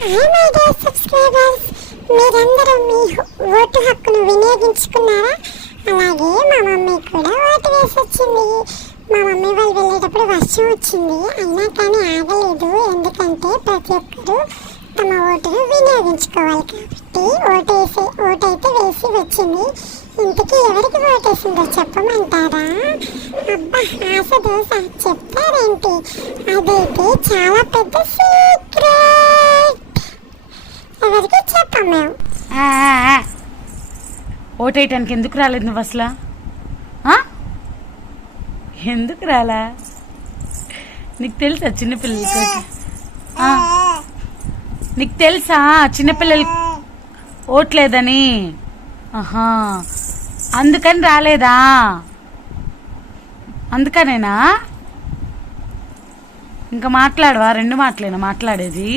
Hi my dear subscribers, మీరందరూ మీ vote హక్కును వినియోగించుకున్నారా? అలాగే మా మమ్మీ కూడా ఓటు వేసొచ్చింది. మా మమ్మీ వాళ్ళు వెళ్ళేటప్పుడు వర్షం వచ్చింది, అయినా కానీ ఆగలేదు. ఎందుకంటే ప్రతి ఒక్కరూ తమ ఓటును వినియోగించుకోవాలి కాబట్టి ఓటైతే వేసి వచ్చింది. ఇంతకీ ఎవరికి ఓటేసిందో చెప్పమంటారా? అబ్బా ఆశ దోశ చెప్తారేంటి? అదైతే చాలా పెద్ద సీక్రెట్, ఎవరికి చెప్పం మేము. ఓటేయటానికి ఎందుకు రాలేదు నువ్వు అసలు? ఎందుకు రాలా? నీకు తెలుసా చిన్నపిల్లలకి? నీకు తెలుసా చిన్నపిల్లలకి ఓట్లేదని? ఆహా, అందుకని రాలేదా? అందుకనేనా? ఇంకా మాట్లాడవా? రెండు మాటలేనా మాట్లాడేది?